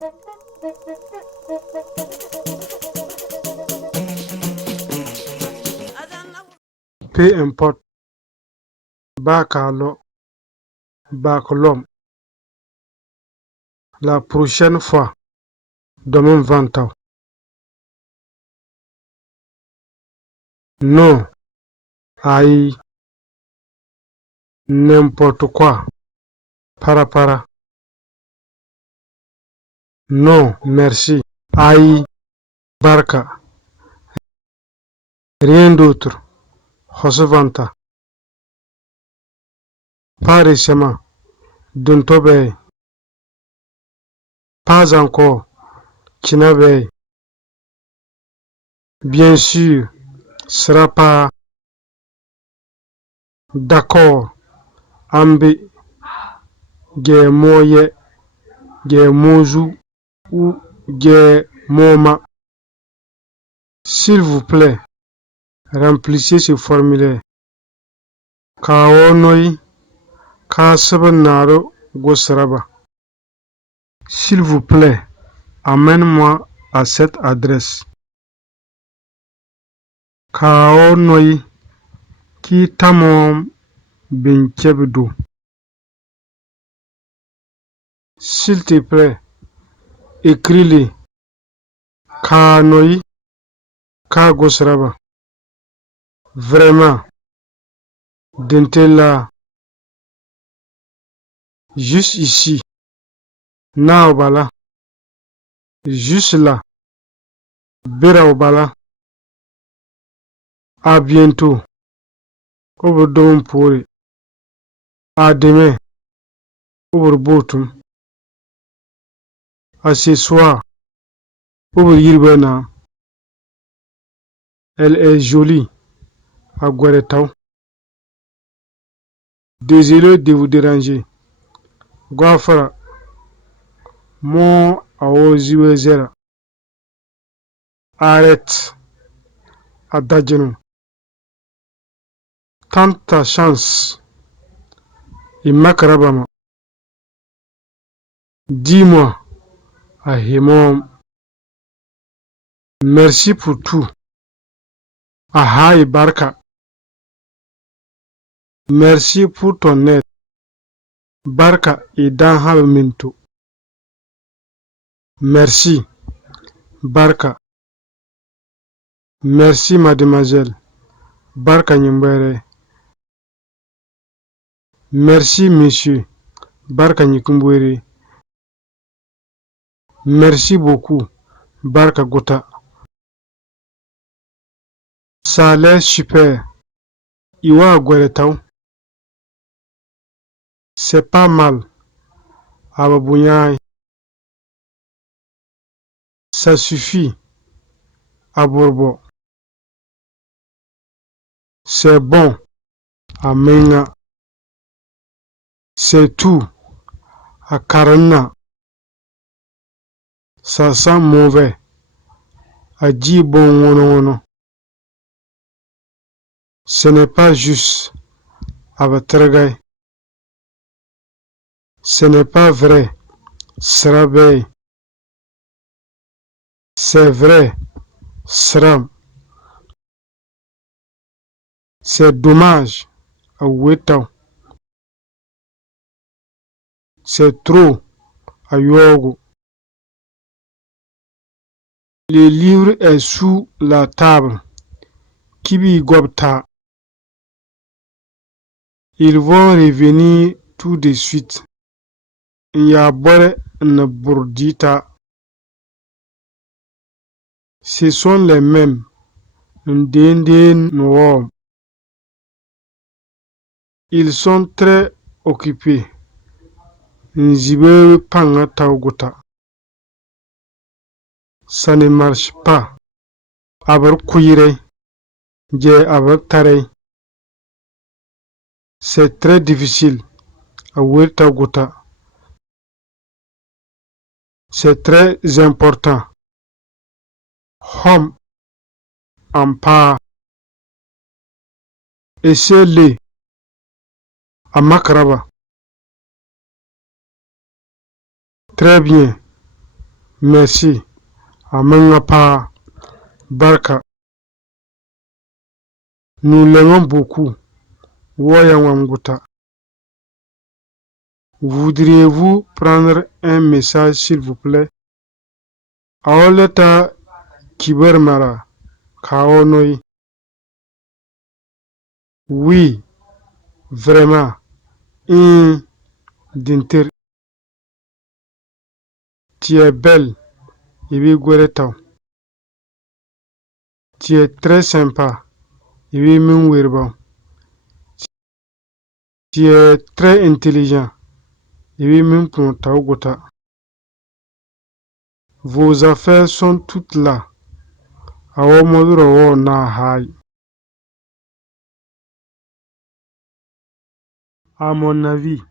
Peu importe. Bakalo. Bakolom. La prochaine fois. Demain 20 ans. Non. Aïe. N'importe quoi. Para. Non, merci. Aïe. Barka. Rien d'autre. Hosevanta. Pas récemment. Duntobe. Pas encore. Kinabe. Bien sûr. Sera pas. D'accord. Ambi. Gemoye. Gemozu. Ou Gemoma. S'il vous plaît. Remplissez ce formulaire. Kaonoi. Kasabanaro. Gosraba. S'il vous plaît. Amène-moi à cette adresse. Kaonoi. Kitamom Binkebdo. S'il te plaît, écris-le. Kanoi Kagosraba. Vraiment. Dentela. Juste ici. Naobala. Juste là. Beraobala. À bientôt. Obodom Puri. À demain. Obobotum. À ce soir. Oboyirbena. Elle est jolie. À Guaretao. Désolé de vous déranger. Guafara. Mon Aoziwezera. Arrête. Adageno. Tente ta chance. Imakarabama. Dis-moi. Ahimom. Merci pour tout. Ahai Barka. Merci pour ton aide. Barka Idan Minto. Merci. Barka. Merci mademoiselle. Barka Nyumbere. Merci monsieur. Barka Nyikumbwere. Merci beaucoup. Barka Gota. Ça a l'air super. Iwa Gweretao. C'est pas mal. Ababunyai. Ça suffit. Aborbo. C'est bon. Amenga. C'est tout. Akarana. Ça sent mauvais. Aji bon wono. Ce n'est pas juste. Abatragai. Ce n'est pas vrai. Srabe. C'est vrai. Sram. C'est dommage. Awetao. C'est trop. Ayogo. Le livre est sous la table. Kibi Gobta. Ils vont revenir tout de suite. Nyabore Naburdita. Ce sont les mêmes. Ndende Noam. Ils sont très occupés. Nzibe Panga Taugota. Ça ne marche pas. Abar Kouire. Je Abar Tare. C'est très difficile. Awir Taugota. C'est très important. Hom. Ampa. Essaye-le. Amakraba. Très bien. Merci. Amenga pa. Barka. Nous l'aimons beaucoup. Woyangwamguta. Voudriez-vous prendre un message s'il vous plaît? Aoleta Kibermara. Kaonoi. Oui. Vraiment. Dinter. Tu es belle. Ibi Gweretao. Tu es très sympa. Ibi Mingwirba. Tu es très intelligent. Ibi Mimpuntaugota. Vos affaires sont toutes là. Awomoduro na hai. À mon avis,